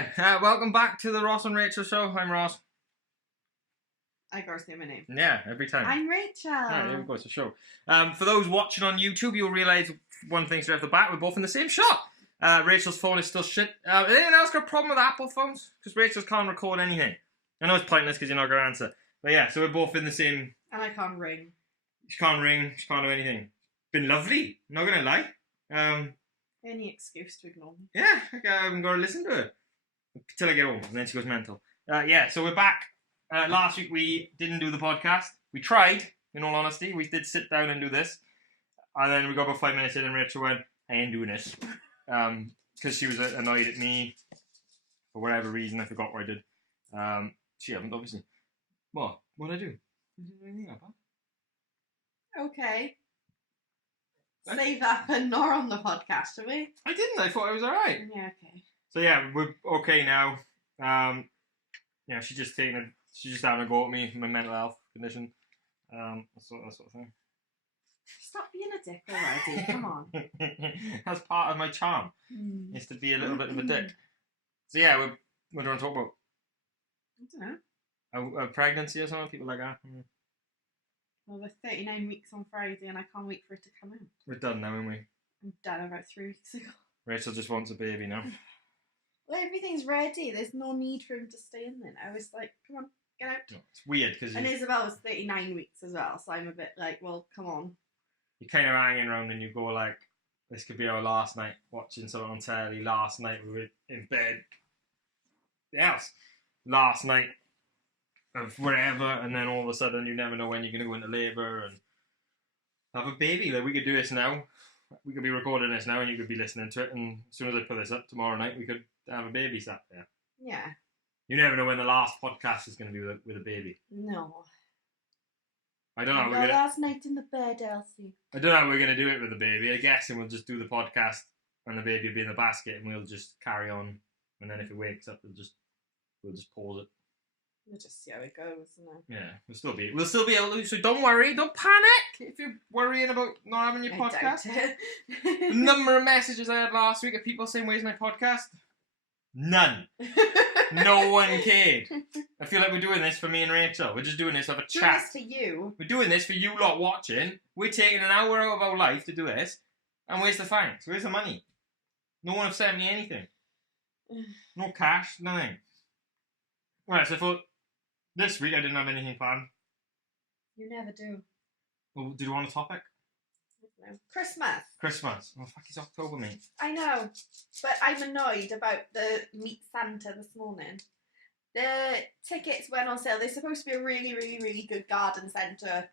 then, welcome back to the Ross and Rachel show. I'm Ross. I gotta say my name. Yeah, every time. I'm Rachel. Alright, here we go, it's a show. For those watching on YouTube, you'll realise one thing straight off the bat, we're both in the same shot. Rachel's phone is still shit. Anyone else got a problem with Apple phones? Because Rachel's can't record anything. I know it's pointless because you're not going to answer. But yeah, so we're both in the same... And I can't ring. She can't ring, she can't do anything. Been lovely, not going to lie. Any excuse to ignore me. Yeah, I haven't got to listen to her. Till I get home, and then she goes mental. Yeah, so we're back. Last week we didn't do the podcast. We tried, in all honesty. We did sit down and do this. And then we got about 5 minutes in and Rachel went, I ain't doing this. Because she was annoyed at me. For whatever reason, I forgot what I did. She haven't, obviously. What? What'd I do? Okay. Save that for not on the podcast, shall we? I didn't. I thought I was alright. Yeah, okay. So yeah, we're okay now. Yeah, she's just having a go at me for my mental health condition. That sort of thing. Stop being a dick already. Come on. That's part of my charm. Is to be a little bit of a dick. So yeah, what do you want to talk about? I don't know. A pregnancy or something? People like that. Well, we're 39 weeks on Friday and I can't wait for it to come out. We're done now, aren't we? I'm done about 3 weeks ago. Rachel just wants a baby now. Well, everything's ready. There's no need for him to stay in there. I was like, come on, get out. No, it's weird because And Isabel was 39 weeks as well, so I'm a bit like, well, come on. You're kind of hanging around and you go like, this could be our last night watching something on telly. Last night we were in bed. Yes. Last night of whatever, and then all of a sudden you never know when you're going to go into labour and have a baby. Like, we could do this now. We could be recording this now and you could be listening to it, and as soon as I put this up tomorrow night, we could have a baby sat there. Yeah. You never know when the last podcast is going to be with a baby. No. I don't know. No, last night in the bed, Elsie. I don't know how we're going to do it with the baby. I guess we'll just do the podcast and the baby will be in the basket and we'll just carry on. And then if it wakes up, we'll just pause it. We'll just see how it goes, Yeah, we'll still be able to. So don't worry, don't panic if you're worrying about not having your podcast. The number of messages I had last week of people saying, "Where's my podcast?" None. No one cared. I feel like we're doing this for me and Rachel. We're just doing this to have a chat. Doing this for you. We're doing this for you lot watching. We're taking an hour out of our life to do this. And where's the thanks? Where's the money? No one have sent me anything. No cash, nothing. Right, so I thought this week I didn't have anything planned. You never do. Well, did you want a topic? No. Christmas. Oh, fuck, it's October, mate. I know, but I'm annoyed about the Meet Santa this morning. The tickets went on sale. They're supposed to be a really, really, really good garden centre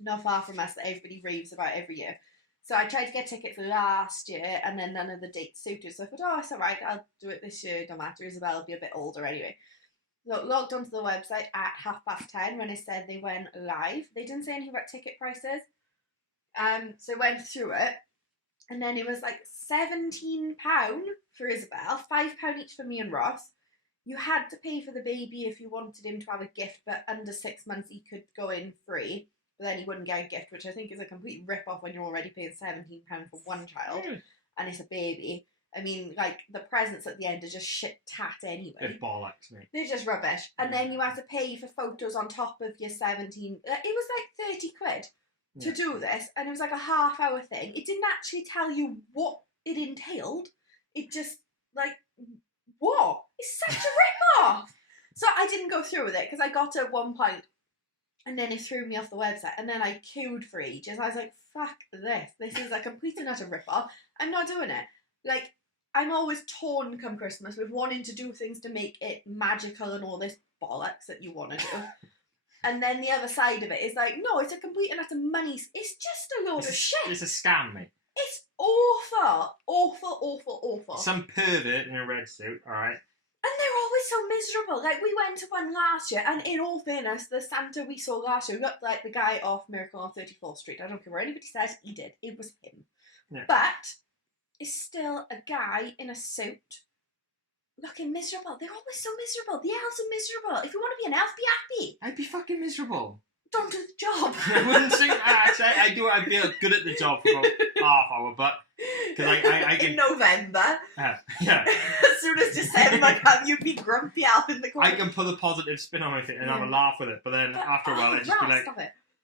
not far from us that everybody raves about every year. So I tried to get tickets last year and then none of the dates suited. So I thought, oh, it's alright, I'll do it this year, no matter. Isabel will be a bit older anyway. So logged onto the website at 10:30 when it said they went live. They didn't say anything about ticket prices. So I went through it, and then it was like £17 for Isabel, £5 each for me and Ross. You had to pay for the baby if you wanted him to have a gift, but under 6 months he could go in free, but then he wouldn't get a gift, which I think is a complete rip-off when you're already paying £17 for one child, and it's a baby. I mean, like, the presents at the end are just shit tat anyway. They're bollocks, mate. They're just rubbish. And then you had to pay for photos on top of your 17. It was like 30 quid to do this, and it was like a half-hour thing. It didn't actually tell you what it entailed. It just, like, what? It's such a rip-off! So I didn't go through with it, because I got to one point, and then it threw me off the website, and then I queued for ages. I was like, fuck this. This is a complete and utter rip-off. I'm not doing it. Like, I'm always torn come Christmas with wanting to do things to make it magical and all this bollocks that you want to do. And then the other side of it is like, no, it's a complete and utter money. It's just a load of shit. It's a scam, mate. It's awful. Awful, awful, awful. Some pervert in a red suit, alright? And they're always so miserable. Like, we went to one last year, and in all fairness, the Santa we saw last year looked like the guy off Miracle on 34th Street. I don't care what anybody says, he did. It was him. Yeah. But it's still a guy in a suit looking miserable. They're always so miserable. The elves are miserable. If you want to be an elf, be happy. I'd be fucking miserable. don't do the job. I wouldn't say actually. I do. I'd be good at the job for about half hour, but because I can in November. Yeah. As soon as December comes, you'd be grumpy out in the corner. I can put a positive spin on it and have a laugh with it, but then after a while, I'd just be like,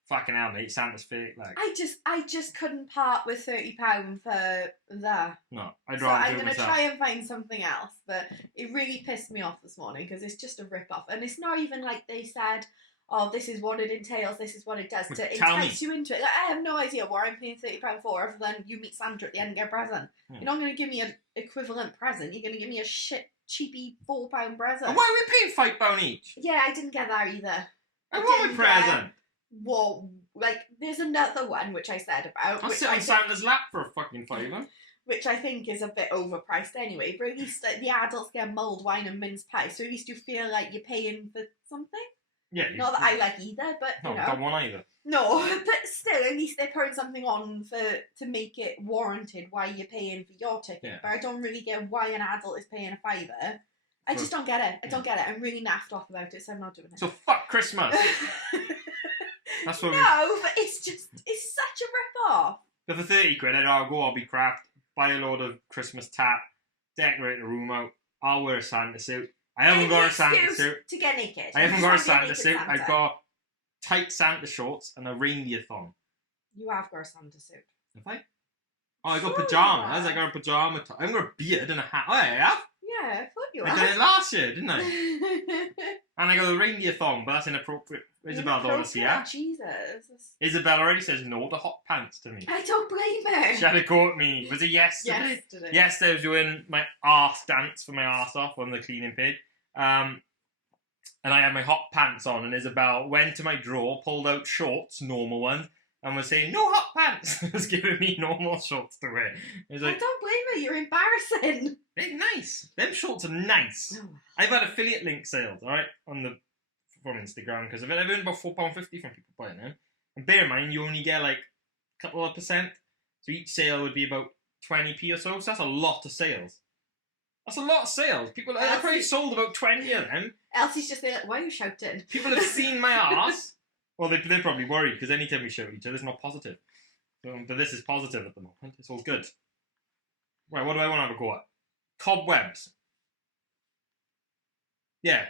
"Fucking hell, mate, Santa's fake." Like, I just couldn't part with £30 for that. No, I'd So rather I'm do it gonna myself. try and find something else, but it really pissed me off this morning because it's just a rip off, and it's not even like they said, "Oh, this is what it entails. This is what it does to entice you into it." Like, I have no idea what I'm paying £30 for, other than you meet Santa at the end and get a present. You're not gonna give me an equivalent present. You're gonna give me a shit cheapy £4 present. And why are we paying £5 each? Yeah, I didn't get that either. And what a present! Well, like, there's another one which I said about. I'll sit on Santa's lap for a fucking £5. Which I think is a bit overpriced anyway. But at least the adults get mulled wine and mince pie, so at least you feel like you're paying for something. Yeah. Not that I like either, but no, you know. I don't want either. No, but still, at least they're putting something on to make it warranted why you're paying for your ticket. Yeah. But I don't really get why an adult is paying a £5. I just don't get it. I don't get it. I'm really naffed off about it, so I'm not doing it. So fuck Christmas. That's what No, but it's such a rip-off. But for 30 quid, I'll be craft, buy a load of Christmas tat, decorate the room out, I'll wear a Santa suit. I haven't got a Santa suit. To get naked. I haven't got a Santa suit. I've got tight Santa shorts and a reindeer thong. You have got a Santa suit. Have I? Oh, I got pajamas. I got a pajama top. I've got a beard and a hat. Oh, I have. Yeah, I thought you I had. did it last year, didn't I? And I got a reindeer thong, but that's inappropriate. Isabel don't want to see that. Jesus. Isabel already says no to hot pants to me. I don't blame her. She had a go at me. Was it yesterday? Yesterday I was doing my arse dance for my arse off on the cleaning page. And I had my hot pants on, and Isabel went to my drawer, pulled out shorts, normal ones, and was saying, "No hot pants." Was giving me normal shorts to wear. I don't blame her, you're embarrassing. They're nice. Them shorts are nice. Oh. I've had affiliate link sales, alright, from Instagram, because I've earned about £4.50 from people buying them. And bear in mind, you only get like a couple of percent. So each sale would be about 20p or so. So that's a lot of sales. That's a lot of sales. People, I've probably sold about 20 of them. Elsie's just like, why are you shouting? People have seen my arse. Well, they're probably worried, because anytime we shout at each other, it's not positive. So, but this is positive at the moment. It's all good. Right, what do I want to have a go at? Cobwebs. Yeah,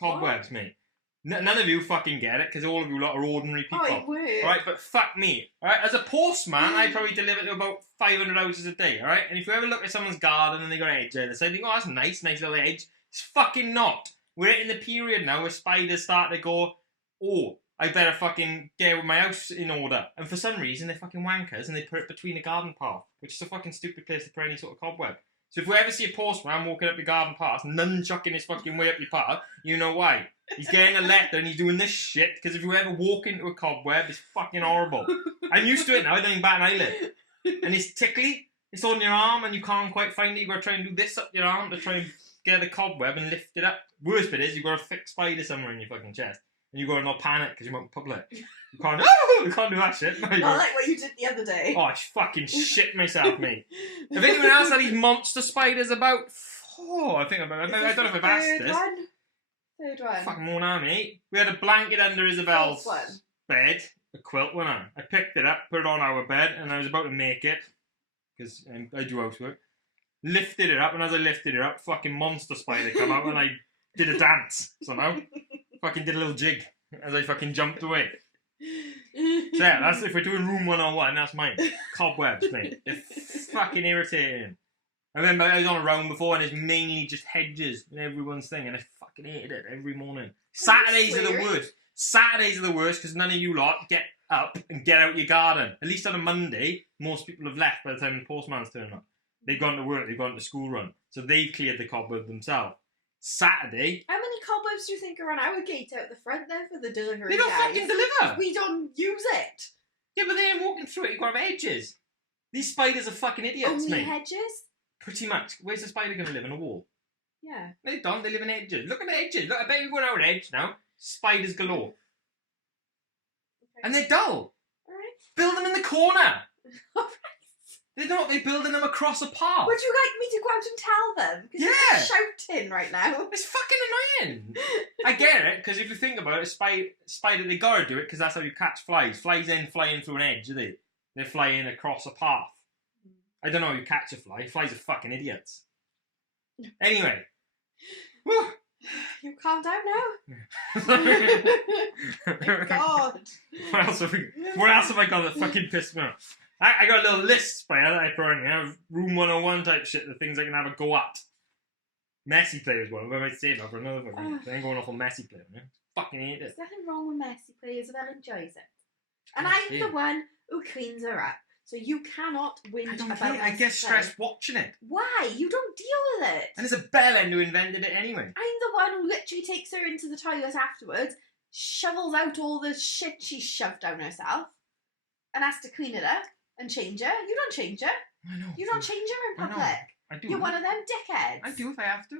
Cobwebs, mate. None of you fucking get it, because all of you lot are ordinary people. Oh, it would. Alright, but fuck me. Alright, as a postman, I probably deliver to about 500 houses a day, alright? And if you ever look at someone's garden and they got an edge there, they say, oh, that's nice little edge. It's fucking not. We're in the period now where spiders start to go, oh, I better fucking get my house in order. And for some reason, they're fucking wankers and they put it between a garden path, which is a fucking stupid place to put any sort of cobweb. So if we ever see a postman walking up your garden path, nunchucking his fucking way up your path, you know why. He's getting a letter and he's doing this shit, because if you ever walk into a cobweb, it's fucking horrible. I'm used to it now, I don't even bat an eyelid. And it's tickly, it's on your arm and you can't quite find it, you've got to try and do this up your arm to try and get the cobweb and lift it up. Worst bit is, you've got a thick spider somewhere in your fucking chest. And you've got to not panic because you're out in public. You can't do that shit. Not like what you did the other day. Oh, I fucking shit myself, mate. If anyone else had these monster spiders about, I think I don't know if I've asked this. Third one. Fucking more now, mate. We had a blanket under Isabel's bed, a quilt, wasn't I? I picked it up, put it on our bed, and I was about to make it, because I do housework. Lifted it up, and as I lifted it up, fucking monster spider come out, and I did a dance somehow. Fucking did a little jig as I fucking jumped away. So yeah, that's if we're doing room 101, that's mine. Cobwebs, mate. They're fucking irritating. I remember I was on a round before and it's mainly just hedges and everyone's thing, and I fucking hated it every morning. Saturdays are the worst. Saturdays are the worst because none of you lot get up and get out your garden. At least on a Monday, most people have left by the time the postman's turning up. They've gone to work, they've gone to school run. So they've cleared the cobweb themselves. Saturday. How many cobwebs do you think are on our gate out the front then for the delivery They don't guys? fucking deliver. We don't use it. Yeah, but they ain't walking through it. You've got to have edges. These spiders are fucking idiots, Only mate. hedges? Pretty much. Where's the spider going to live? On a wall? Yeah. They don't. They live in edges. Look at the edges. Look, I bet you go down an edge now. Spiders galore. Okay. And they're dull. Alright. Build them in the corner. They're not. They're building them across a path. Would you like me to go out and tell them? Because you're shouting right now. It's fucking annoying. I get it, because if you think about it, spider, they gotta do it, because that's how you catch flies. Flies ain't flying through an edge, are they? They're flying across a path. I don't know how you catch a fly. Flies are fucking idiots. Anyway. Whew. You calm down now. Thank God. What else have I got that fucking pissed me off? I got a little list by that I put in here. Room 101 type shit, the things I can have a go at. Messy play as well. I might save that for another fucking thing. I'm going off on messy play, man. Fucking hate it. There's nothing wrong with messy play. Isabel enjoys it. And I'm the one who cleans her up. So you cannot whinge about it. I get stressed watching it. Why? You don't deal with it. And it's a bellend who invented it anyway. I'm the one who literally takes her into the toilet afterwards, shovels out all the shit she shoved down herself, and has to clean it up and change her. You don't change her. I know. You don't change her in public. I do. You're one of them dickheads. I do if I have to.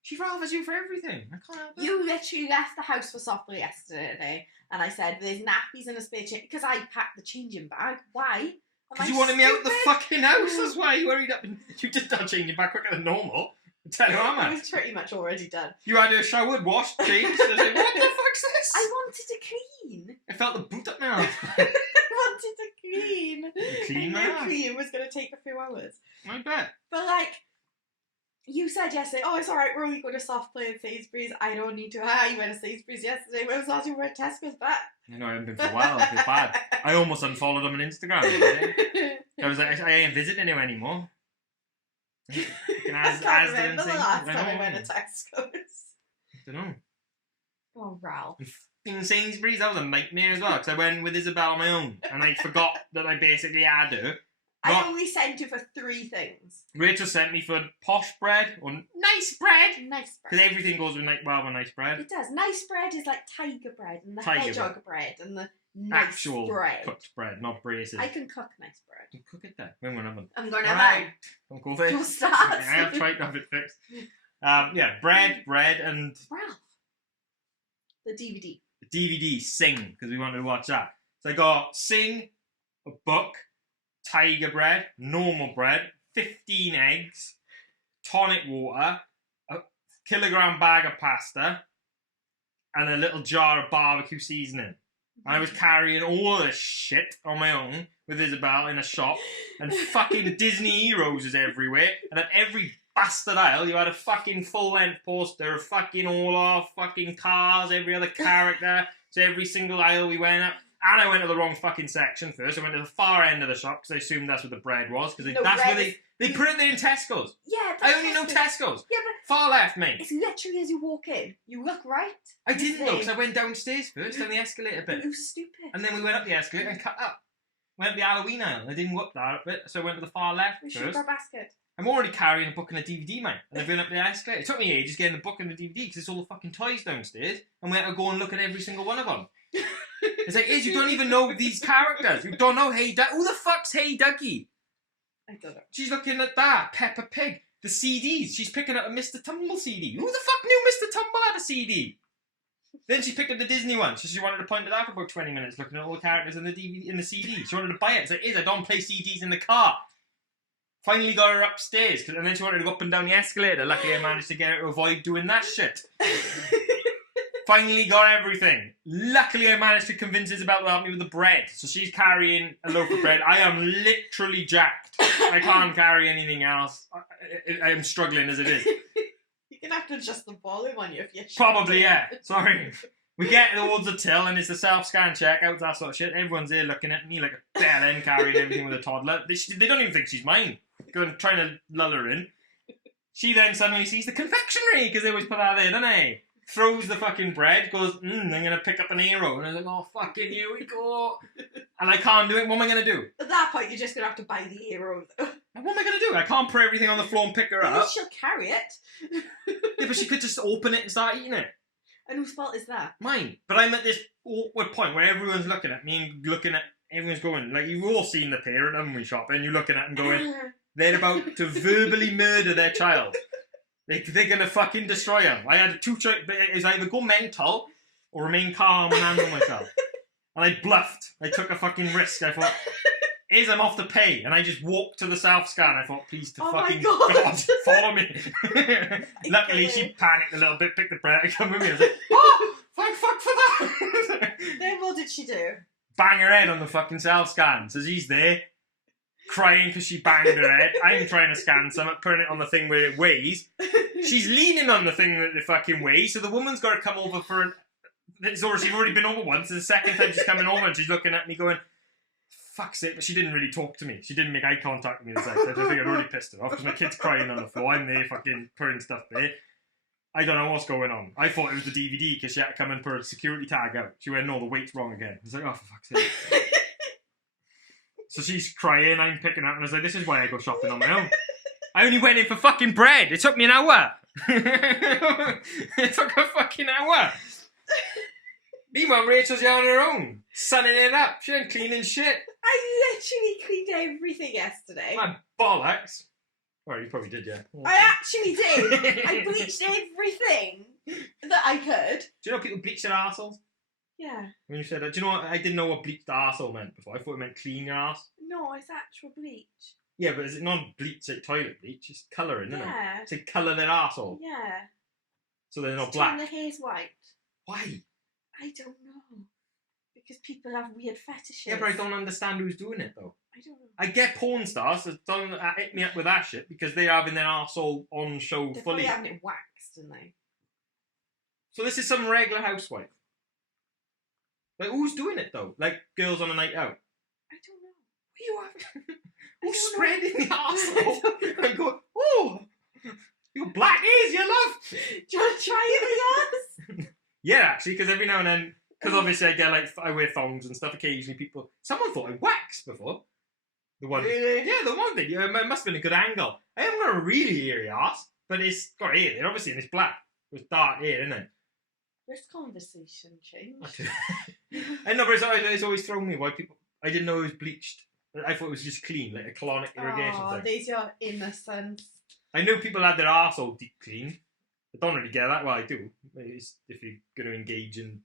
She rathers you for everything. I can't help it. You literally left the house for softly yesterday, and I said, there's nappies in a spare change, because I packed the changing bag. Why? Because you wanted me out the fucking house, that's why you hurried up and you did start changing back quicker than normal. Tell you what, man. It was pretty much already done. You had a shower, washed, changed. I was like, what the fuck's this? I wanted to clean. I felt the boot up my arse. I wanted to clean. Clean my ass. Clean was going to take a few hours. I bet. But like, you said yesterday, oh, it's alright, we're only going to soft play at Sainsbury's. I don't need to. You went to Sainsbury's yesterday. When was the last time we were at Tesco's? But I know, I haven't been for a while. I feel bad. I almost unfollowed them on Instagram. I was like, I ain't visiting him anymore. I can't remember the last time I went to Tesco's. I don't know. Oh, Ralph. In Sainsbury's, that was a nightmare as well, because I went with Isabel on my own, and I forgot that I basically had her. I only sent you for 3 things. Rachel sent me for posh bread, or nice bread. Nice bread. Because everything goes with nice bread. It does. Nice bread is like tiger bread, and the hedgehog bread, and the nice actual bread. Cooked bread, not braces. I can cook nice bread. You cook it then. When we're having. I'm going to have it. Don't go there. Don't start. I have tried to have it fixed. Yeah, bread, and Ralph. The DVD. DVD, Sing, because we wanted to watch that. So I got Sing, a book, tiger bread, normal bread, 15 eggs, tonic water, a kilogram bag of pasta, and a little jar of barbecue seasoning. And I was carrying all this shit on my own with Isabel in a shop, and fucking Disney heroes is everywhere, and at every bastard aisle you had a fucking full-length poster of fucking all our fucking cars, every other character, so every single aisle we went up. And I went to the wrong fucking section first. I went to the far end of the shop because I assumed that's where the bread was. Because that's where they put it there in Tesco's. Yeah, I only know Tesco's. Yeah, but far left, mate. it's literally as you walk in. You look right. I didn't look, because I went downstairs first, down the escalator bit. It was stupid. And then we went up the escalator and cut up. Went up the Halloween aisle. I didn't look that bit, so I went to the far left We first. should go basket. I'm already carrying a book and a DVD, mate. And I've been up the escalator. It took me ages getting the book and the DVD because it's all the fucking toys downstairs. And we had to go and look at every single one of them. It's like, you don't even know these characters. You don't know Hey Duck. Who the fuck's Hey Ducky? I don't know. She's looking at that. Peppa Pig. The CDs. She's picking up a Mr. Tumble CD. Who the fuck knew Mr. Tumble had a CD? Then she picked up the Disney one. So she wanted to point to that for about 20 minutes, looking at all the characters in the DVD, in the CD. She wanted to buy it. It's like, I don't play CDs in the car. Finally got her upstairs, and then she wanted to go up and down the escalator. Luckily, I managed to get her to avoid doing that shit. Finally got everything. Luckily, I managed to convince Isabel to help me with the bread. So she's carrying a loaf of bread. I am literally jacked. I can't carry anything else. I am struggling as it is. You're going to have to adjust the volume on you if you're Probably, yeah. Sorry. We get towards the till, and it's the self-scan checkout, that sort of shit. Everyone's there looking at me like a bellend carrying everything with a toddler. They don't even think she's mine. Going trying to lull her in. She then suddenly sees the confectionery, because they always put that there, don't they? Throws the fucking bread, goes, I'm going to pick up an hero. And I was like, oh, fucking here we go. And I can't do it. What am I going to do? At that point, you're just going to have to buy the hero, though. What am I going to do? I can't put everything on the floor and pick her up. She'll carry it. Yeah, but she could just open it and start eating it. And whose fault is that? Mine. But I'm at this awkward point where everyone's looking at me and looking at, everyone's going, like, you've all seen the parent, haven't we, shopping? You're looking at them going, they're about to verbally murder their child. They're going to fucking destroy him. I had two choices. It was either go mental or remain calm and handle myself. And I bluffed. I took a fucking risk. I thought, is I'm off to pay, and I just walked to the self-scan. I thought, please to Oh my fucking God. God, follow me. Luckily, she panicked a little bit, picked the bread, and come with me. I was like, oh, thank fuck for that. Then what did she do? Bang her head on the fucking self-scan. So she's there, crying because she banged her head. I'm trying to scan something, putting it on the thing where it weighs. She's leaning on the thing that it fucking weighs, so the woman's got to come over for an... She's already been over once, and the second time she's coming over, and she's looking at me going, fuck's sake, but she didn't really talk to me. She didn't make eye contact with me the second time. I think I'd already pissed her off, because my kid's crying on the floor. I'm there fucking putting stuff there. I don't know what's going on. I thought it was the DVD, because she had to come and put a security tag out. She went, no, the weight's wrong again. I was like, oh, for fuck's sake. So she's crying, I'm picking up, and I was like, this is why I go shopping on my own. I only went in for fucking bread. It took me an hour. It took a fucking hour. Meanwhile, Rachel's here on her own, sunning it up. She ain't cleaning shit. I literally cleaned everything yesterday. My bollocks. Well, you probably did, yeah. I actually did. I bleached everything that I could. Do you know people bleach their arseholes? Yeah. When you said that, do you know what? I didn't know what bleached arsehole meant before. I thought it meant clean your arse. No, it's actual bleach. Yeah, but is it not bleach like toilet bleach? It's colouring, isn't it? Yeah. It's like colour their arsehole. Yeah. So they're not Just black. turn the hairs white. Why? I don't know. Because people have weird fetishes. Yeah, but I don't understand who's doing it though. I don't know. I get porn stars that don't hit me up with that shit because they're having their arsehole on show They're fully. probably having it waxed, aren't they? So this is some regular housewife. Like, who's doing it though? Like, girls on a night out. I don't know. What are you having? Who's don't spreading the I arsehole don't and go, oh, your black ears, you love. Do you want to try it with yours? Yeah, actually, because every now and then, because obviously I get like, I wear thongs and stuff, occasionally people, someone thought I waxed before. The one, Really? yeah, the one video, it must have been a good angle. I haven't got a really hairy arse, but it's got hair there, obviously, and it's black. It's dark hair, isn't it? This conversation changed. I know, but it's always thrown me why people, I didn't know it was bleached. I thought it was just clean, like a colonic irrigation Oh, thing. these are innocent. I knew people had their arsehole deep cleaned. I don't really get that. Well, I do. It's if you're going to engage in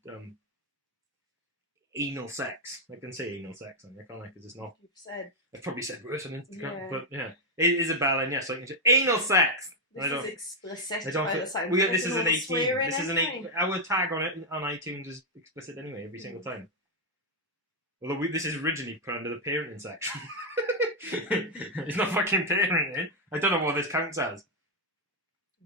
anal sex. I can say anal sex on here, can't I? Because it's not. You've said. I've probably said worse on Instagram, Yeah. but yeah. Isabel, and yes, I can say anal sex. This is explicit I don't by feel, the sound we, of it, this is and an all the 18. swearing This is an anyway. 8. Our tag on it on iTunes is explicit anyway, every single time. Although this is originally put under the parenting section. It's not fucking parenting. I don't know what this counts as.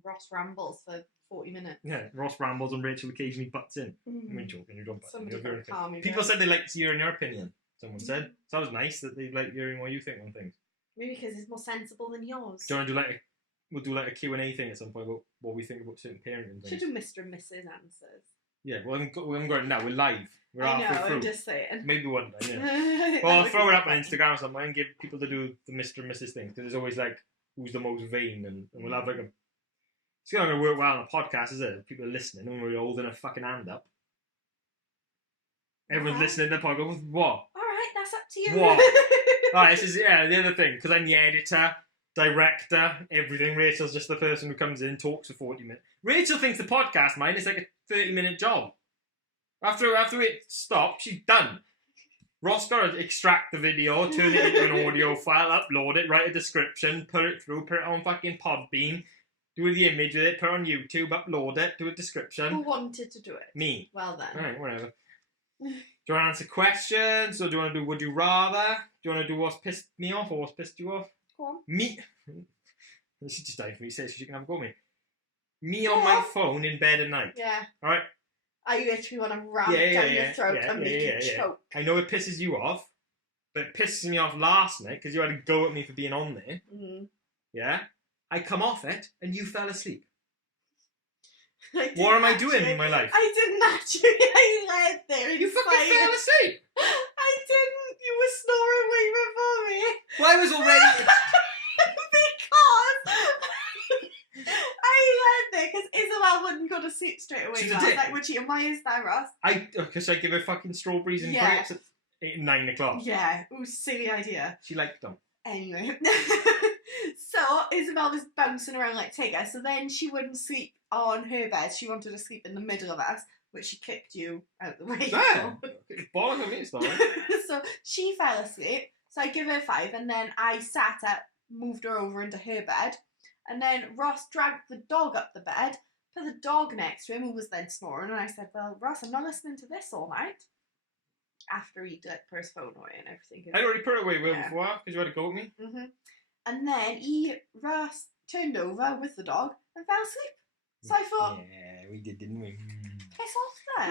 Ross rambles for 40 minutes. Yeah, Ross rambles and Rachel occasionally butts in. I mean, joking, you don't butt in. Somebody You're very got calm me People down. said they liked hearing your opinion. Someone said. So that was nice that they like hearing what you think on things. Maybe because it's more sensible than yours. Do you want to do like we'll do like a Q&A thing at some point about what we think about certain parenting Should things? do Mr. and Mrs. answers. Yeah, well, we haven't got it now. We're live. We're I know, halfway through. I'm just saying. Maybe one day, yeah. Well, I'll throw it up on Instagram or something and give people to do the Mr. and Mrs. things because there's always like who's the most vain and we'll have like a. It's not going to work well on a podcast, is it? People are listening and we're holding a fucking hand up. Everyone's listening to the podcast. What? Alright, that's up to you. What? Alright, this is, yeah, the other thing, because I'm the editor, director, everything. Rachel's just the person who comes in, talks for 40 minutes. Rachel thinks the podcast, mine, is like a 30-minute job. After it stops, she's done. Ross got to extract the video, turn it into an audio file, upload it, write a description, put it through, put it on fucking Podbean, do the image with it, put it on YouTube, upload it, do a description. Who wanted to do it? Me. Well then. Alright, whatever. Do you want to answer questions, or do you want to do would you rather? Do you want to do what's pissed me off, or what's pissed you off? Go on. Me. She just died for me, says she can have a go at me. Me on my phone in bed at night. Yeah. Alright? I literally want to ram it down your throat and make you choke. I know it pisses you off, but it pisses me off last night because you had to go at me for being on there. Mm. Yeah? I come off it and you fell asleep. What What am I doing in my life? I didn't actually. I laid there. You fucking fell asleep! I didn't. You were snoring way before me. Well, I was already... Because I laid there because Isabel wouldn't go to sleep straight away. She's a I was dick. like, would she? Why is that, Ross? Because I give her fucking strawberries and Yeah. grapes at 9 o'clock. Yeah, it was a silly idea. She liked them. Anyway, so Isabel was bouncing around like Tigger, so then she wouldn't sleep on her bed. She wanted to sleep in the middle of us, but she kicked you out the way. Yeah. Bollock at me, it's not right. So she fell asleep. So I give her 5, and then I sat up, moved her over into her bed, and then Ross dragged the dog up the bed, put the dog next to him, who was then snoring, and I said, well, Ross, I'm not listening to this all night. After he'd put his phone away and everything. I'd already put it away before, because you had to go with me. And then Ross turned over with the dog and fell asleep. So I thought, yeah, we did, didn't we? piss off then.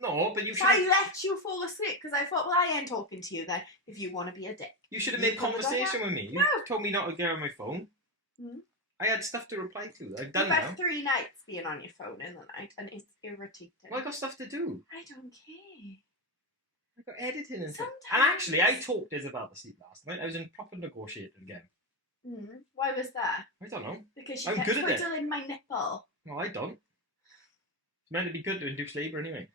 No, but you should. I let you fall asleep because I thought, well, I ain't talking to you then. If you want to be a dick, You should have made conversation with me. You told me not to get on my phone. I had stuff to reply to. I've done You've now. had 3 nights being on your phone in the night, and it's irritating. Well, I got stuff to do. I don't care. I got editing and stuff. Sometimes. And actually, I talked to Isabel to sleep last night. I was in proper negotiating again. Why was that? I don't know. Because she I'm kept good at it. twiddling my nipple. No, I don't. It's meant to be good to induce labour anyway.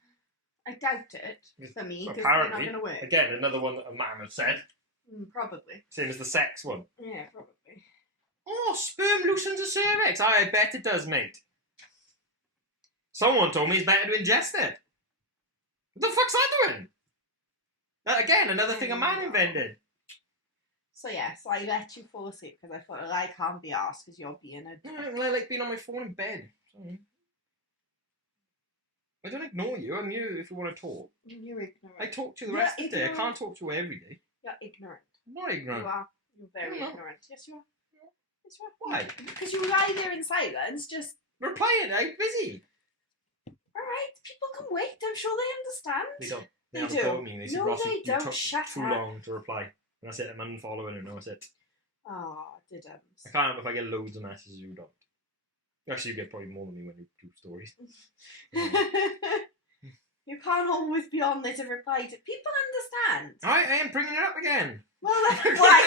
I doubt it for me because they're Apparently, not going to work. Again, another one that a man has said. Probably. Same as the sex one. Yeah, probably. Oh, sperm loosens the cervix. I bet it does, mate. Someone told me it's better to ingest it. What the fuck's that doing? That, again, another thing a man invented. So yeah, so I let you fall asleep because I thought, well, I can't be asked because you're being a dick. Well, I like being on my phone in bed. Sorry. I don't ignore you. I'm you if you want to talk. You're ignorant. I talk to you the rest of the day. I can't talk to you every day. You're ignorant. I'm not ignorant. You are. You're very ignorant. Yes, you are. Yes, you are. Why? Because you lie there in silence, just... Replying, I'm busy. Alright, people can wait. I'm sure they understand. They don't. They have do. a go at me. They said, No, Ross, they you don't. took Shut too up. long to reply. And I said, I'm unfollowing her. No, I said, Ah, did I can't help if I get loads of messages you don't. Actually, you get probably more than me when you do stories. You can't always be on there to reply to... People understand. I am bringing it up again. Well, that's why,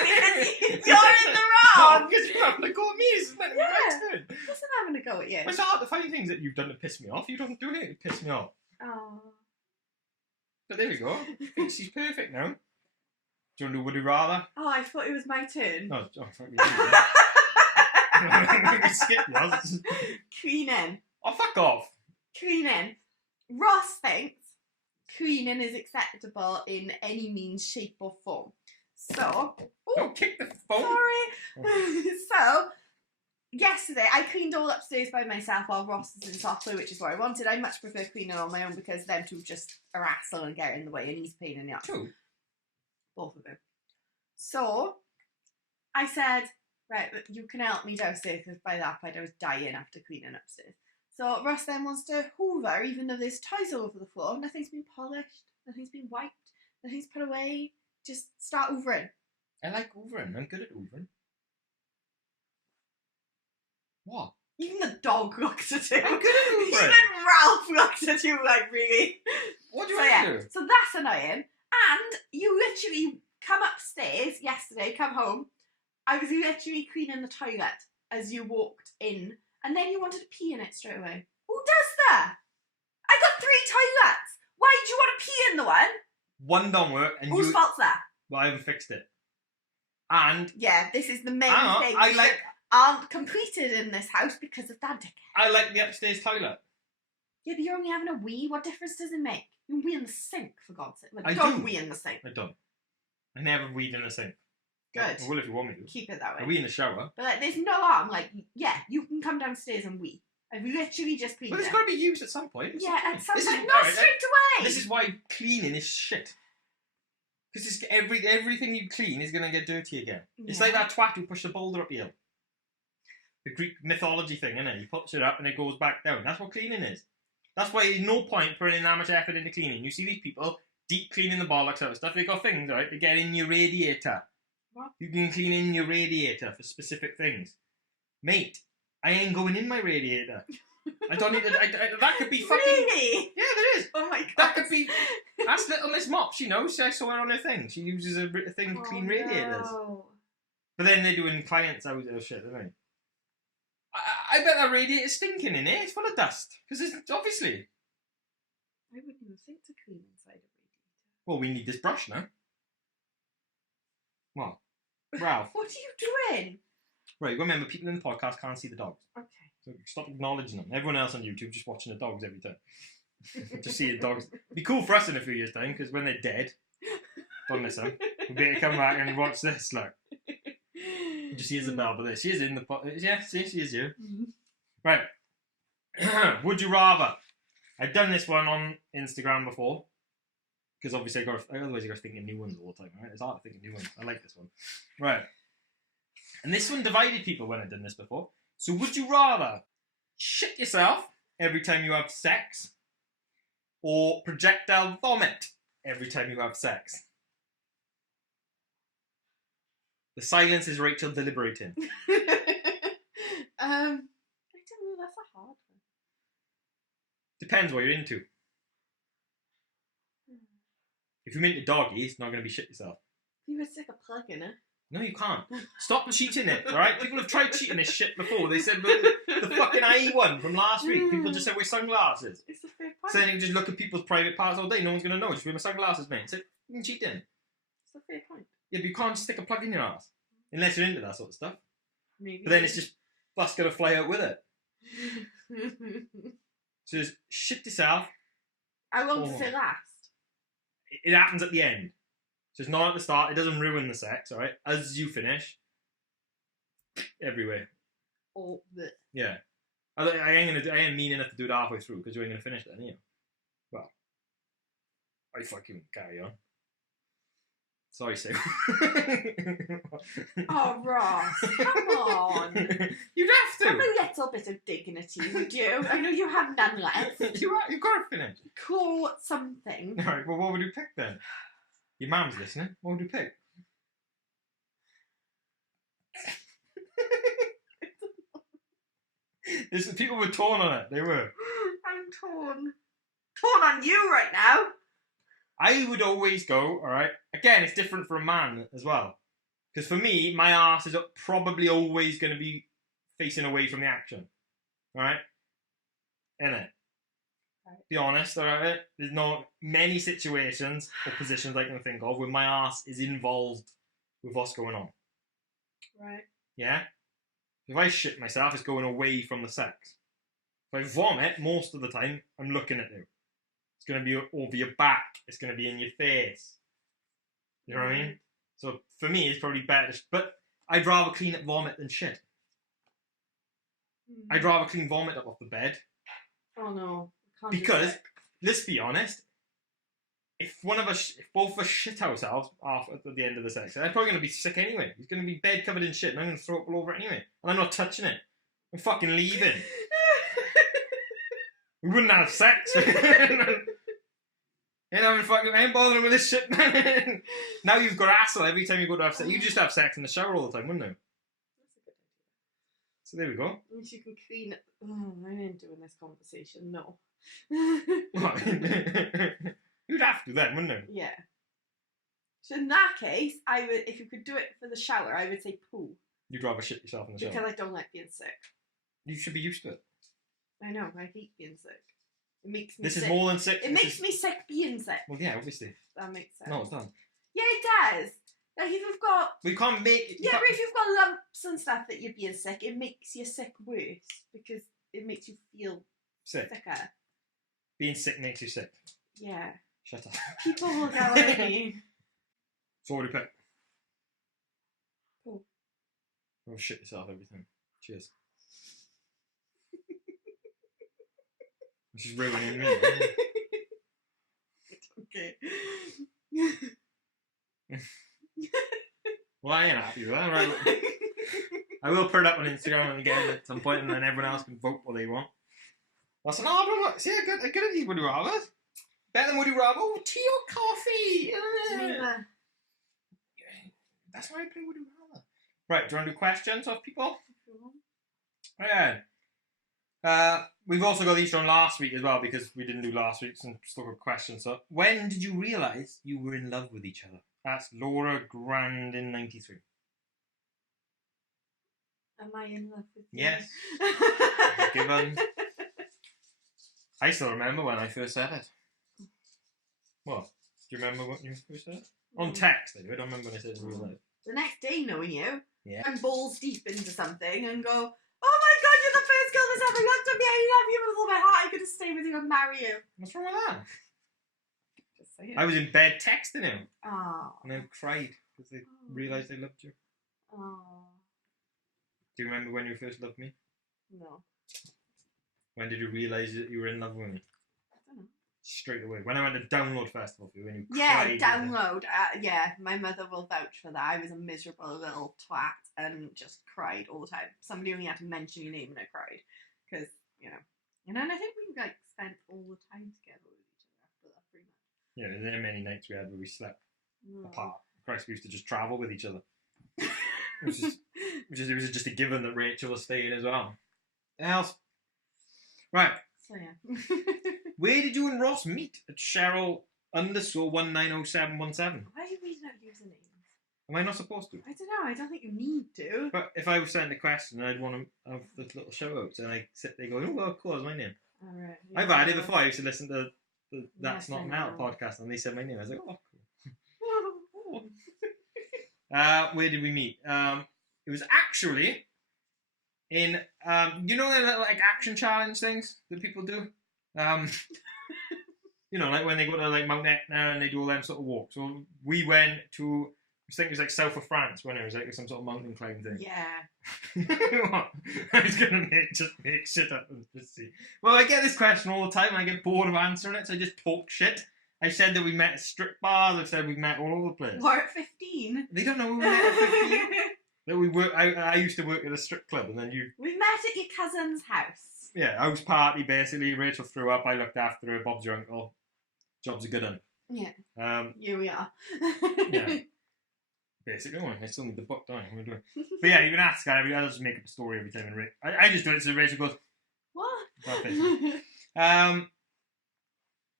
because you're in the wrong. No, because you're having to go at me. It's meant to be my turn. I wasn't having a go at you. It's hard to find things that you've done to piss me off. You don't do anything to piss me off. Oh. But there we go. I think she's perfect now. Do you want to do Would You Rather? Oh, I thought it was my turn. Oh fuck me. We skipped yours. Cleaning. Oh, fuck off. Cleaning. Ross thinks cleaning is acceptable in any means, shape or form. So... Don't kick the phone. Sorry. So, yesterday I cleaned all upstairs by myself while Ross is in software, which is what I wanted. I much prefer cleaning on my own because them two just harassle and get in the way, and he's a pain in the ass. Two? Both of them. So, I said, right, you can help me downstairs because by that point I was dying after cleaning upstairs. So Ross then wants to hoover, even though there's toys all over the floor. Nothing's been polished, nothing's been wiped, nothing's put away. Just start hoovering. I like hoovering. I'm good at hoovering. What? Even the dog looked at him. I'm good at hoovering. Even Ralph looked at you like, really? What do you want to do? So that's annoying. And you literally come upstairs yesterday, come home. I was literally cleaning the toilet as you walked in. And then you wanted to pee in it straight away. Who does that? I got 3 toilets. Why do you want to pee in the one? One don't work, and Whose fault's that? Well, I haven't fixed it. And yeah, this is the main thing. I that aren't completed in this house because of that dickhead. I like the upstairs toilet. Yeah, but you're only having a wee. What difference does it make? You can wee in the sink, for God's sake. I don't do. wee in the sink. I don't. I never weed in the sink. Good. I will if you want me to. Keep it that way. I wee in the shower. But like, there's no harm. Like, yeah, you can come downstairs and wee. I've literally just cleaned But it's it. got to be used at some point. Yeah, at some This point. is- Not alright, straight away. This is why cleaning is shit. Because everything you clean is going to get dirty again. It's like that twat who pushed the boulder up the hill. The Greek mythology thing, isn't it? He puts it up and it goes back down. That's what cleaning is. That's why there's no point putting in that much effort into cleaning. You see these people deep cleaning the bollocks out of stuff. They got things, right? They get in your radiator. What? You can clean in your radiator for specific things. Mate, I ain't going in my radiator. I don't need to. That could be fucking. Really? Yeah, there is. Oh my God. That could be. That's Little Miss Mop. She knows. I saw her on her thing. She uses a thing to clean radiators. No. But then they're doing clients out of shit, aren't they? I bet that radiator's stinking in it. It's full of dust. Because it's obviously. I wouldn't even think to clean inside a radiator. Well, we need this brush now. What? Ralph. What are you doing? Right, remember, people in the podcast can't see the dogs. Okay. So stop acknowledging them. Everyone else on YouTube just watching the dogs every time. Just seeing dogs. It'd be cool for us in a few years' time, because when they're dead, don't miss them. We'll be able to come back and watch this, look. You just see Isabel, but there. She is in the... Yeah, see, she is here. Right. Would you rather? I've done this one on Instagram before. Because obviously otherwise you got to think of new ones all the time, right? It's hard to think of new ones. I like this one. Right. And this one divided people when I'd done this before. So would you rather shit yourself every time you have sex, or projectile vomit every time you have sex? The silence is Rachel deliberating. I don't know, that's a hard one. Depends what you're into. If you're into doggy, it's not going to be shit yourself. You would stick a plug in it. No, you can't. Stop cheating it, alright? People have tried cheating this shit before. They said the fucking eye one from last week. People just said wear sunglasses. It's a fair point. So then you just look at people's private parts all day. No one's going to know. Just wear my sunglasses, mate. It's like fucking cheating. It's a fair point. Yeah, but you can't just stick a plug in your ass. Unless you're into that sort of stuff. Maybe. But then it's just bus going to fly out with it. So just shit yourself. How long does it last? It happens at the end. So it's not at the start. It doesn't ruin the sex, alright? As you finish, everywhere. Oh, the... Yeah. I ain't mean enough to do it halfway through because you ain't going to finish it, then, you? Well, I fucking carry on. Sorry, Sue. Oh, Ross, come on. You'd have to. Have a little bit of dignity, would you? I know you have none left. You've got to finish. Call something. Alright, well, what would you pick then? Your mum's listening. What would you pick? People were torn on it. They were. I'm torn. Torn on you right now. I would always go, alright? Again, it's different for a man as well. Because for me, my arse is probably always going to be facing away from the action. Alright? Innit? Right. Be honest, alright? There's not many situations or positions I can think of where my arse is involved with what's going on. Right. Yeah? If I shit myself, it's going away from the sex. If I vomit, most of the time, I'm looking at you. It's going to be over your back. It's going to be in your face. You know what I mean? So for me, it's probably better. But I'd rather clean up vomit than shit. I'd rather clean vomit up off the bed. Oh no. Because, let's be honest, if both of us shit ourselves at the end of the sex, I'm probably going to be sick anyway. He's going to be bed covered in shit and I'm going to throw up all over it anyway. And I'm not touching it. I'm fucking leaving. We wouldn't have sex. I ain't bothering with this shit, man. Now you've got hassle every time you go to have sex. You just have sex in the shower all the time, wouldn't you? So there we go. At least you can clean it. Oh, I ain't doing this conversation, no. You'd have to then, wouldn't you? Yeah. So in that case, I would, if you could do it for the shower, I would say poo. You'd rather shit yourself in the shower? Because I don't like being sick. You should be used to it. I know, I hate being sick. It makes me This sick. is more than sick. It makes me sick being sick. Well, yeah, obviously. That makes sense. No, it's not. Yeah, it does. Like if you've got... We can't make... Yeah, but if you've got lumps and stuff that you're being sick, it makes you sick worse. Because it makes you feel sicker. Being sick makes you sick. Yeah. Shut up. People will go at me. So what do you pick? Cool. Oh, shit yourself every time. Cheers. She's ruining me. Okay. Well, I ain't happy with that. Right? I will put it up on Instagram again at some point, and then everyone else can vote what they want. That's an hard one. See, I could have eaten Woody Rabbit. Better than Woody Rabbit. Oh, tea or coffee? That's why I play Woody Rabbit. Right, do you want to do questions of people? Yeah. We've also got these from last week as well because we didn't do last week's and still got questions. So, when did you realise you were in love with each other? That's Laura Grandin 93. Am I in love with you? Yes. Given. I still remember when I first said it. What? Do you remember when you first said it? On text, I do. I don't remember when I said it in real life. The next day, knowing you, yeah. I'm balls deep into something and go, oh my god, you're the first girl that's ever looked at me. I love you with all my heart. I could have stayed with you and marry you. What's wrong with that? Just So, yeah. I was in bed texting him, Oh. and I cried because I realised I loved you. Oh. Do you remember when you first loved me? No. When did you realise that you were in love with me? I don't know. Straight away. When I went to Download Festival for you, when you Yeah, cried. Download. Yeah, my mother will vouch for that. I was a miserable little twat and just cried all the time. Somebody only had to mention your name and I cried. Because, you know. And then I think we like spent all the time together with each other after that, pretty much. Yeah, there are many nights we had where we slept Mm. apart. Christ, we used to just travel with each other. It was just a given that Rachel was staying as well. Else. Right. So yeah. Where did you and Ross meet? At Cheryl _190717. Why are you reading out usernames? Am I not supposed to? I don't know. I don't think you need to. But if I was sent a question, I'd want to have the little shout outs, and I sit there going, oh, well, cool, that's my name. All right. I've had it before. I used to listen to the That's Yes, Not I Now know. podcast, and they said my name. I was like, oh, cool. Where did we meet? It was actually in, you know, the like action challenge things that people do? You know, like when they go to like Mount Etna and they do all them sort of walks. So we went to, I think it was like south of France when it was like some sort of mountain climb thing. Yeah. I was going to make shit up and just see. Well, I get this question all the time and I get bored of answering it, so I just talk shit. I said that we met at strip bars. I said we met all over the place. We're at 15. They don't know we met at 15. That we work. I used to work at a strip club, and then you. We met at your cousin's house. Yeah, house party basically. Rachel threw up. I looked after her. Bob's your uncle. Job's a good one. Yeah. Here we are. Yeah. Basically, I still need the book, don't I? What am I doing? But yeah, you can ask her. I'll just make up a story every time. And I just do it so Rachel goes, What?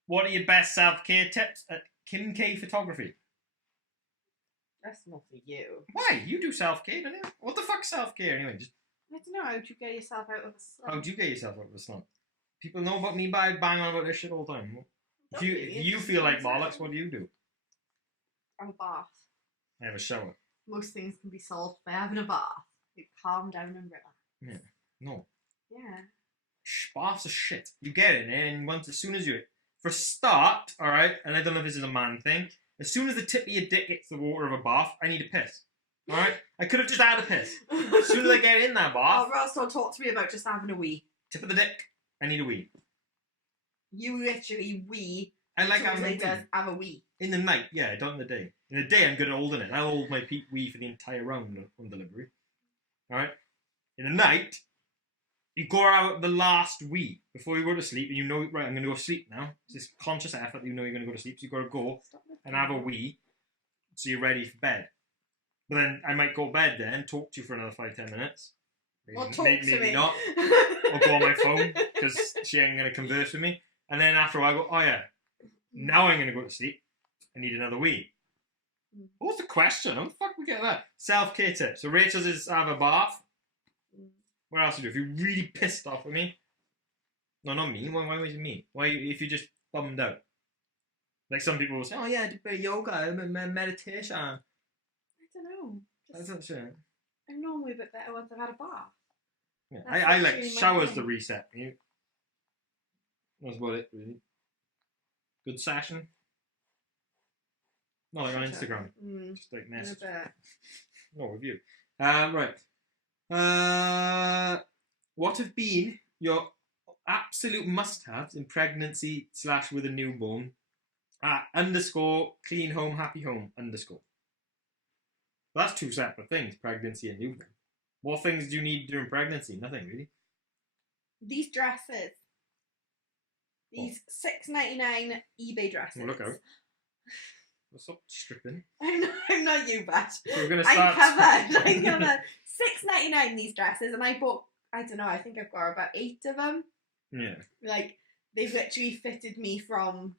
what are your best self-care tips at Kim K Photography? That's not for you. Why? You do self-care, don't you? What the fuck's self-care anyway? Just I don't know. How do you get yourself out of a slump? how do you get yourself out of a slump? People know about me, but I bang on about this shit all the time. If you feel like bollocks, what do you do? Have a bath. I have a shower. Most things can be solved by having a bath. You calm down and relax. Yeah. No. Yeah. Baths are shit. You get in there, and as soon as you, for a start, alright, and I don't know if this is a man thing, as soon as the tip of your dick hits the water of a bath, I need a piss. Alright? I could have just had a piss. As soon as I get in that bath, Oh, Ross, don't talk to me about just having a wee. tip of the dick, I need a wee. You literally wee. I like Somebody having a wee. does have a wee. In the night, yeah, I don't in the day. In the day, I'm good at holding it. I'll hold my wee for the entire round on delivery. Alright? In the night, you go out the last wee before you go to sleep, and you know, right, I'm going to go to sleep now. It's this conscious effort that you know you're going to go to sleep, so you've got to go and have a wee so you're ready for bed. But then I might go to bed then, talk to you for another 5-10 minutes. Or talk to maybe me. not. Or go on my phone, because she ain't going to converse with me. And then after a while I go, oh yeah, now I'm going to go to sleep. I need another wee. What was the question? How the fuck we get that? Self-care tips. So Rachel's is have a bath. What else do you do? If you're really pissed off with me. No, not me. Why was it me? Why if you're just bummed out? Like some people will say, oh yeah, I did a bit of yoga, meditation. I don't know. That's not sure. I'm normally a bit better once I've had a bath. Yeah. That's I like literally my showers thing. to reset me. That's about it, really. Good session. Not like on Instagram. Just like A message. bit. No review. Right. What have been your absolute must-haves in pregnancy / with a newborn? _clean home, happy home, _. Well, that's two separate things, pregnancy and newborn. What things do you need during pregnancy? Nothing, really. These dresses. These $6.99 eBay dresses. Well, look out. What's up, stripping? I'm not you, but So we're going to I'm start... covered. I'm covered. $6.99 these dresses, and I bought, I don't know, I think I've got about 8 of them. Yeah. Like, they've literally fitted me from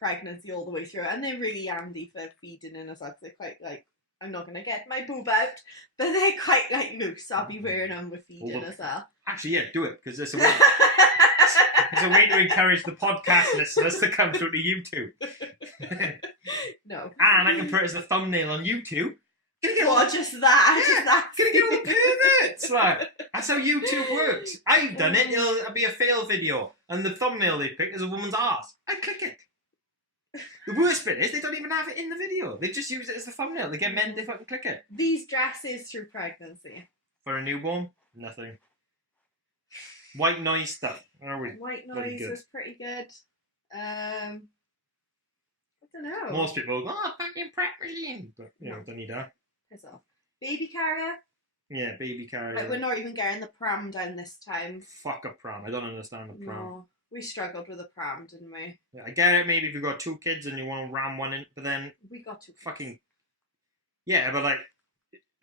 pregnancy all the way through, and they're really handy for feeding and stuff. They're quite, like, I'm not going to get my boob out, but they're quite, like, loose. I'll be wearing them with feeding as well. Actually, yeah, do it, because there's a way... It's a way to encourage the podcast listeners to come through to YouTube. No. And I can put it as a thumbnail on YouTube. Or just that. Yeah, just that. gonna get all the perverts. Like, that's how YouTube works. I've done it. It'll be a fail video, and the thumbnail they pick is a woman's ass. I click it. The worst bit is they don't even have it in the video. They just use it as the thumbnail. They get men to fucking click it. These dresses through pregnancy. For a newborn, nothing. White noise stuff. Where are we? White noise was pretty good. I don't know. Most people go, oh, fucking prep machine. But, you know, don't need that. Piss off. Baby carrier? Yeah, baby carrier. Like, we're not even getting the pram down this time. Fuck a pram. I don't understand the pram. No. We struggled with a pram, didn't we? Yeah, I get it, maybe if you've got 2 kids and you want to ram one in, but then... We got 2 kids. Fucking... Yeah, but like,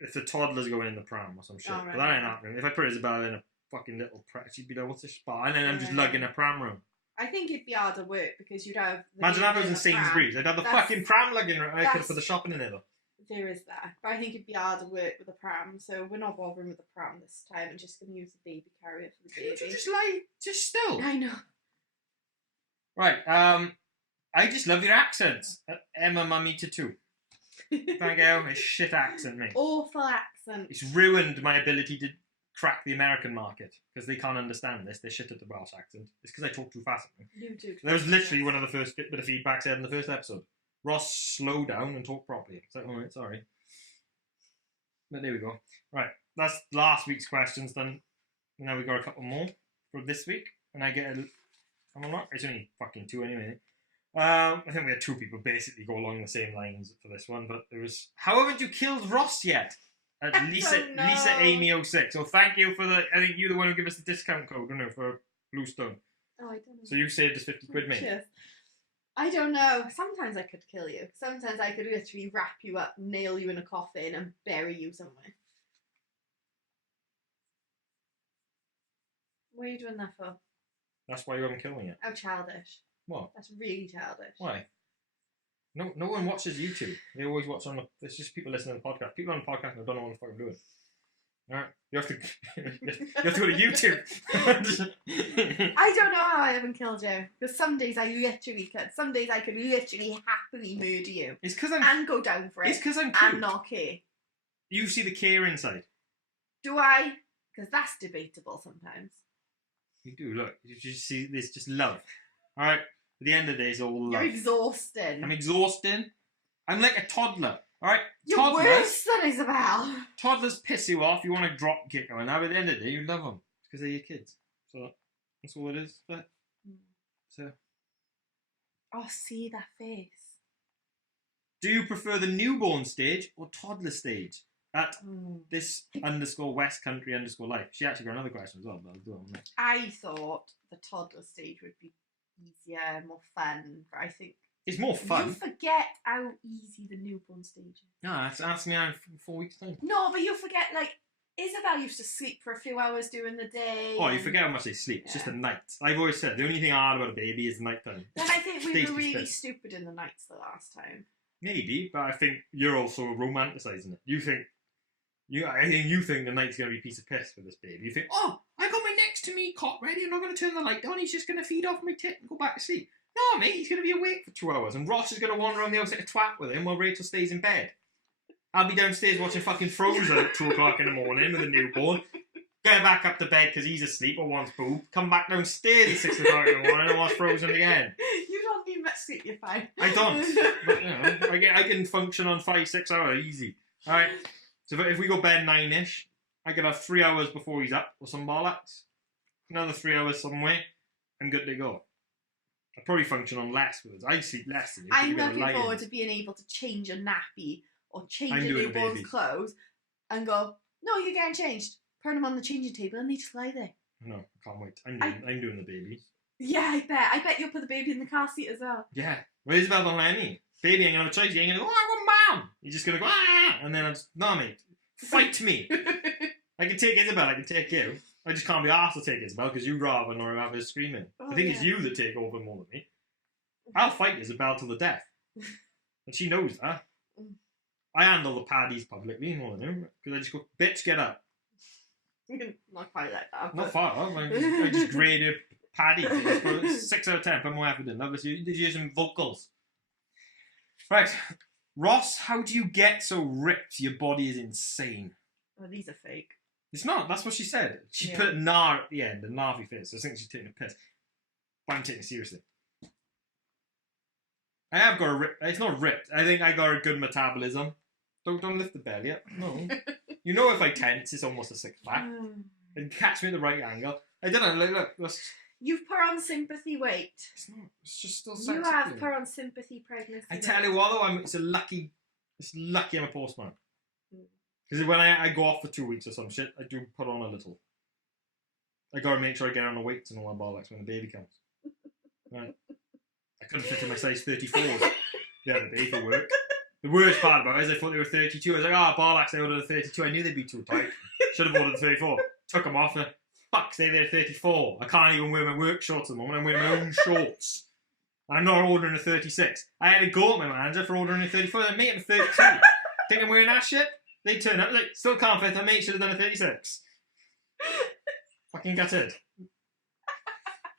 if the toddler's going in the pram or some shit. Oh, right. But that ain't happening. If I put Isabella in a fucking little pram, she'd be like, what's this spot? And then I'm just lugging a pram room. I think it'd be harder work because you'd have... Imagine that was in Sainsbury's. I'd have the fucking pram lugging room. I could have put the shopping in there though. There is that. But I think it'd be harder work with a pram, so we're not bothering with the pram this time and just going to use the baby carrier for the baby. Could you just lie, just still? I know. Right, I just love your accents. Emma Mummy to 2. Thank you. A shit accent, mate. Awful accent. It's ruined my ability to crack the American market because they can't understand this. They shit at the Welsh accent. It's because I talk too fast. You do. That was literally one of the first bit of feedback said in the first episode. Ross, slow down and talk properly. It's like, all right, sorry. But there we go. Right, that's last week's questions done. Now we got a couple more for this week, and I get a... I'm not. It's only fucking 2 anyway. I think we had 2 people basically go along the same lines for this one, but there was... How haven't you killed Ross yet? At Lisa Amy 06. So thank you for the... I think you're the one who gave us the discount code, don't you, for Bluestone. Oh, I don't know. So you saved us 50 quid, mate. Cheers. I don't know. Sometimes I could kill you. Sometimes I could literally wrap you up, nail you in a coffin, and bury you somewhere. What are you doing that for? That's why you haven't killing it. How childish. What? That's really childish. Why? No one watches YouTube. They always watch on the... It's just people listening to the podcast. People on the podcast don't know what the fuck I'm doing. Alright? You have to... you have to go to YouTube. I don't know how I haven't killed you. Because some days I literally could. Some days I could literally happily murder you. It's because I'm... And go down for it. It's because I'm cute. And not care. You see the care inside. Do I? Because that's debatable sometimes. You do, look. You just see this, just love. Alright? At the end of the day, it's all love. You're exhausting. I'm exhausting. I'm like a toddler. Alright? You're worse than Isabel. Toddlers piss you off. You want to drop kick them. And at the end of the day, you love them. Because they're your kids. So, that's all it is. But, so. Oh, see that face. Do you prefer the newborn stage or toddler stage? At this _ West Country _ life. She actually got another question as well, but I'll do it on that. I thought the toddler stage would be easier, more fun, but I think it's more fun. You forget how easy the newborn stage is. No, ask me out in 4 weeks' time. No, but you forget, like, Isabel used to sleep for a few hours during the day. Oh, you forget how much they sleep. It's just the night. I've always said the only thing hard about a baby is the night time. Then I think we were really stupid in the nights the last time. Maybe, but I think you're also romanticising it. I think you think the night's going to be a piece of piss for this baby. You think, oh, I got my next to me cot ready. I'm not going to turn the light on. He's just going to feed off my tit and go back to sleep. No, mate, he's going to be awake for 2 hours. And Ross is going to wander around the house like a twat with him while Rachel stays in bed. I'll be downstairs watching fucking Frozen at 2 o'clock in the morning with a newborn. Get back up to bed because he's asleep or wants boob. Come back downstairs at 6 o'clock in the morning and watch Frozen again. You don't need much sleep, you're fine. I don't. But, you know, I can function on 5-6 hours easy. Alright. So if we go bed 9-ish, I could have 3 hours before he's up or some bollocks. Another 3 hours somewhere. I'm good to go. I probably function on less words. I sleep less than you. I'm looking forward to being able to change a nappy or change a newborn's clothes and go, no, you're getting changed. Put them on the changing table and they just lie there. No, I can't wait. I'm doing the baby. Yeah, I bet. I bet you'll put the baby in the car seat as well. Yeah. Well, Isabel don't let me. Baby ain't gonna choice. You ain't gonna go, I want mom. You're just gonna go, ah, and then I'm just, no, mate. Fight me. I can take Isabel, I can take you. I just can't be asked to take Isabel because you'd rather not have her screaming. I think it's you that take over more than me. I'll fight Isabel to the death. And she knows that. I handle the paddies publicly more than him because I just go, bitch, get up. Not quite like that. Not far off. I just grade her paddies. 6 out of 10. Put more effort in. Love you. Did you use some vocals? Right. Ross, how do you get so ripped? Your body is insane. Oh, these are fake. It's not. That's what she said. She put "nar" at the end, a narvy face. I think she's taking a piss. But I'm taking it seriously. I have got a rip. It's not ripped. I think I got a good metabolism. Don't lift the belly up. No. You know if I tense, it's almost a six pack. And catch me at the right angle. I don't know. Look. You've put on sympathy weight. It's not. It's just still sexy. You have put on sympathy pregnancy. I tell you what, though, it's lucky I'm a postman. Because when I go off for 2 weeks or some shit, I do put on a little. I gotta make sure I get on the weights and all that bollocks when the baby comes. Right. I couldn't fit in my size 34s the other day for work. The worst part about it is I thought they were 32. I was like, bollocks, I ordered a 32. I knew they'd be too tight. Should have ordered a 34. Took them off. Fuck, they're 34. I can't even wear my work shorts at the moment. I'm wearing my own shorts. I'm not ordering a 36. I had to go at my manager for ordering a 34. They made him 32. Think I'm wearing that shit? They turn up, like, still can't fit. I mate should have done a 36. Fucking gutted.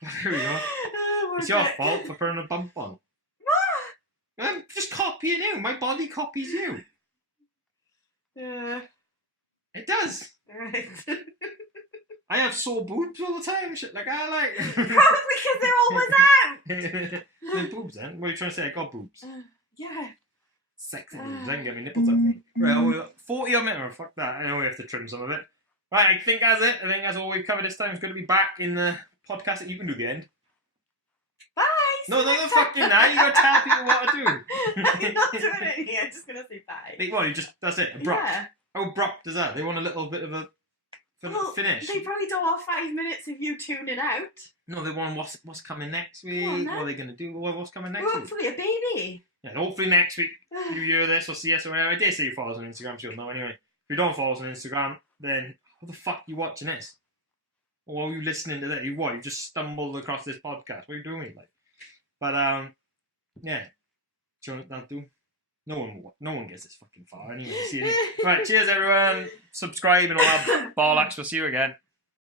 There we go. Oh, it's your fault for putting a bump on. What? I'm just copying you. My body copies you. It does. Right. I have sore boobs all the time. Shit like I like. Probably because they're always out. They're boobs then? What are you trying to say? I got boobs. Yeah. Sexy boobs. I can get my nipples up me. Right, well, 40 on minute. Fuck that. I know we have to trim some of it. Right, I think that's it. I think that's all we've covered this time. It's going to be back in the podcast that you can do again. Bye. No, fucking that. You got to tell people what to do. I'm not doing it here. I'm just going to say bye. Like, well, that's it. Abrupt. Yeah. How abrupt is that? They want a little bit of a finish. They probably don't want 5 minutes of you tuning out. No, they want what's coming next week. What are they going to do? What's coming next week? Hopefully a baby. Yeah, hopefully next week you hear this or see us or whatever. I dare say you follow us on Instagram, so you'll know anyway. If you don't follow us on Instagram, then how the fuck are you watching this? Or are you listening to that? You just stumbled across this podcast. What are you doing? Like, but yeah. Do you know what that do? No one gets this fucking far anyway. See you. Right, cheers everyone. Subscribe and all that bollocks. We'll see you again.